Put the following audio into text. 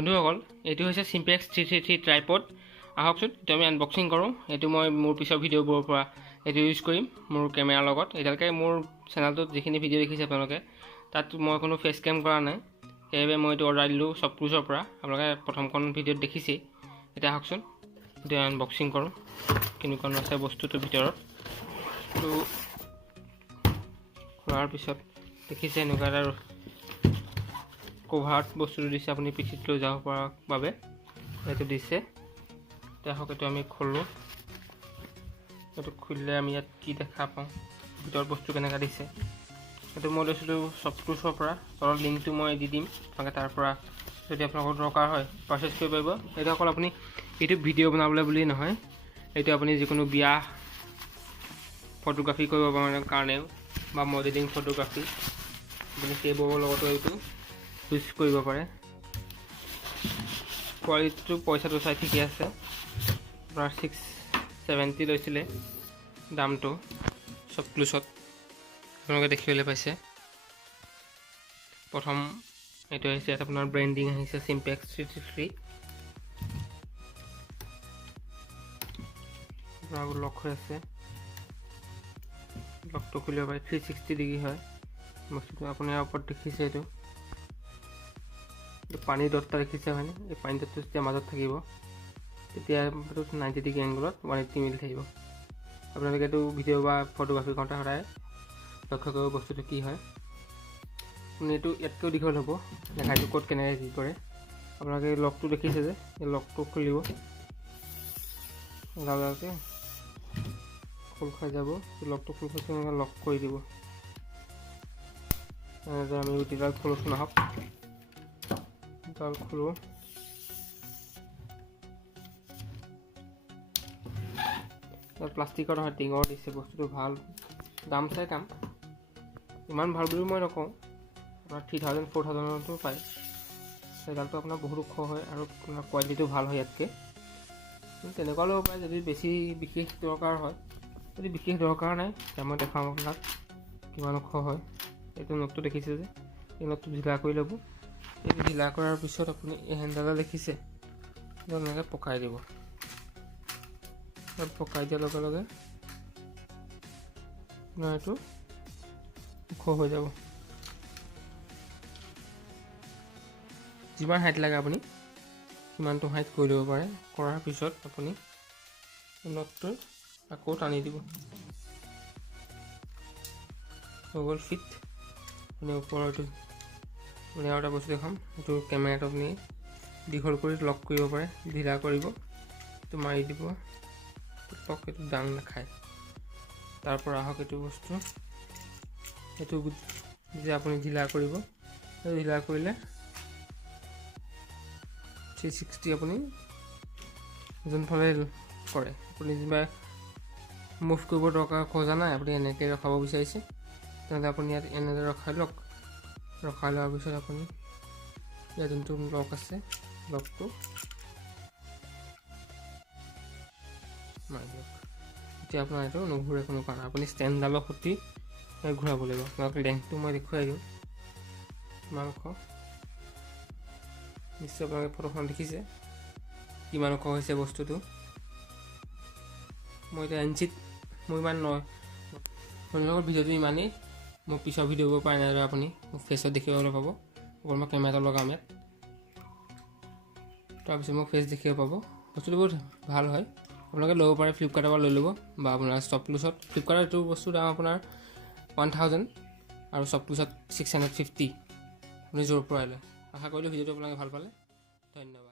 বন্ধুসকল এইটো হৈছে Simpex 333 ট্ৰাইপড আহকচোন এতিয়া আমি আনবক্সিং কৰোঁ এইটো মই মোৰ পিছৰ ভিডিঅ'বোৰৰ পৰা এইটো ইউজ কৰিম মোৰ কেমেৰাৰ লগত এতিয়ালৈকে মোৰ চেনেলটোত যিখিনি ভিডিঅ' দেখিছে আপোনালোকে তাত মই কোনো ফেচ কেম কৰা নাই সেইবাবে মই এইটো অৰ্ডাৰ দিলোঁ Shopcluses পৰা আপোনালোকে প্ৰথমখন ভিডিঅ'ত দেখিছে এতিয়া আহকচোন এতিয়া আনবক্সিং কৰোঁ কেনেকুৱা আছে বস্তুটোৰ ভিতৰত তো খোলাৰ পিছত দেখিছে এনেকুৱা এটা কভাৰ বস্তুটো দিছে আপুনি পিঠিত লৈ যাব পৰা বাবে এইটো দিছে দেখক এইটো আমি খোলো এইটো খুলিলে আমি ইয়াত কি দেখা পাওঁ ভিতৰ বস্তু কেনেকা দিছে এইটো মই লৈছিলোঁ Shopcluses পৰা তলৰ লিংকটো মই দি দিম আপোনালোকে তাৰ পৰা যদি আপোনালোকৰ দৰকাৰ হয় পাৰচেজ কৰিব পাৰিব এইটো অকল আপুনি এইটো ভিডিঅ' বনাবলৈ বুলি নহয় এইটো আপুনি যিকোনো বিয়া ফটোগ্ৰাফি কৰিব কাৰণেও বা মডেলিং ফটোগ্ৰাফি আপুনি সেইবোৰৰ লগতো এইটো ইউজ কৰিব পাৰে কোৱালিটিটো পইচাটো চাই ঠিকে আছে আপোনাৰ 670 লৈছিলে দামটো Shopclusesত আপোনালোকে দেখিবলৈ পাইছে প্ৰথম এইটো আহিছে ইয়াত আপোনাৰ ব্ৰেণ্ডিং আহিছে Simpex 333 আপোনাৰ লক হৈ আছে লকটো খুলিব পাৰে 360 ডিগ্ৰী হয় বস্তুটো আপুনি ইয়াৰ ওপৰত দেখিছে এইটো পানী ডটটা দেখিছে হয়নে এই পানী ডটটো যেতিয়া মাজত থাকিব তেতিয়া 90 ডিগ্ৰী এংগলত 180 মিলি থাকিব আপোনালোকে এইটো ভিডিঅ' বা ফটোগ্ৰাফি কৰোঁতে সদায় লক্ষ্য কৰিব বস্তুটো কি হয় আপুনি এইটো ইয়াতকৈও দীঘল হ'ব দেখাইছোঁ ক'ত কেনেকৈ কি কৰে আপোনালোকে লকটো দেখিছে যে এই লকটো খুলিব লাহে খোল খাই যাব লকটো খোল খাইছে এনেকৈ লক কৰি দিব এনেদৰে আমি উঠিডাল খোলোচোন আহক খোলো প্লাষ্টিকৰ নহয় টিঙৰ দিছে বস্তুটো ভাল দাম চাই দাম ইমান ভাল বুলি মই নকওঁ আপোনাৰ 3000 4000তো পায় সেইডালটো আপোনাৰ বহুত ওখ হয় আৰু আপোনাৰ কোৱালিটিটো ভাল হয় ইয়াতকৈ তেনেকুৱা ল'ব পাৰে যদি বেছি বিশেষ দৰকাৰ হয় যদি বিশেষ দৰকাৰ নাই তেতিয়া মই দেখাম আপোনাক কিমান ওখ হয় এইটো নটটো দেখিছে যে এই নটটো ঢিলা কৰি ল'ব এইটো ঢিলা কৰাৰ পিছত আপুনি এই হেণ্ডালডাল দেখিছে এনেকৈ পকাই দিব পকাই দিয়াৰ লগে লগে আপোনাৰ এইটো ওখ হৈ যাব যিমান হাইট লাগে আপুনি সিমানটো হাইট কৰি দিব পাৰে কৰাৰ পিছত আপুনি নটটো আকৌ টানি দিব হৈ গ'ল ফিট আপুনি ওপৰৰ এইটো আপুনি আৰু এটা বস্তু দেখাম এইটো কেমেৰাটো আপুনি দীঘল কৰি লক কৰিব পাৰে ঢিলা কৰিব এইটো মাৰি দিব এইটো দাং নাখায় তাৰ পৰা আহক এইটো বস্তু এইটো যে আপুনি ঢিলা কৰিব ঢিলা কৰিলে 360 আপুনি যোনফালে কৰে আপুনি যেনিবা মুভ কৰিব দৰকাৰ খোজা নাই আপুনি এনেকৈ ৰখাব বিচাৰিছে তেনেহ'লে আপুনি ইয়াত এনেদৰে ৰখাই লওক ৰখাই লোৱাৰ পিছত আপুনি ইয়াত যোনটো লক আছে লকটো মাৰি দিয়ক এতিয়া আপোনাৰ এইটো নুঘূৰে কোনো কাৰণ আপুনি ষ্টেণ্ডডালৰ সৈতে ঘূৰাব লাগিব আপোনাক লেংথটো মই দেখুৱাই দিওঁ কিমান ওখ নিশ্চয় আপোনালোকে ফটোখন দেখিছে কিমান ওখ হৈছে বস্তুটো মই এতিয়া এনচিত মোৰ ইমান নহয় আপোনালোকৰ ভিডিঅ'টো ইমানেই মোৰ পিছৰ ভিডিঅ'বোৰ পাই নাই আপুনি মোক ফেচত দেখিবলৈ পাব অকল মই কেমেৰাটো লগাম ইয়াত তাৰপিছত মোক ফেচ দেখিব পাব বস্তুটো বহুত ভাল হয় আপোনালোকে ল'ব পাৰে ফ্লিপকাৰ্টৰ পৰা লৈ ল'ব বা আপোনাৰ Shopclusesত ফ্লিপকাৰ্টৰ এইটো বস্তুৰ দাম আপোনাৰ 1000 আৰু Shopclusesত 650 আপুনি য'ৰ পৰাই লয় আশা কৰিলোঁ ভিডিঅ'টো আপোনালোকে ভাল পালে ধন্যবাদ।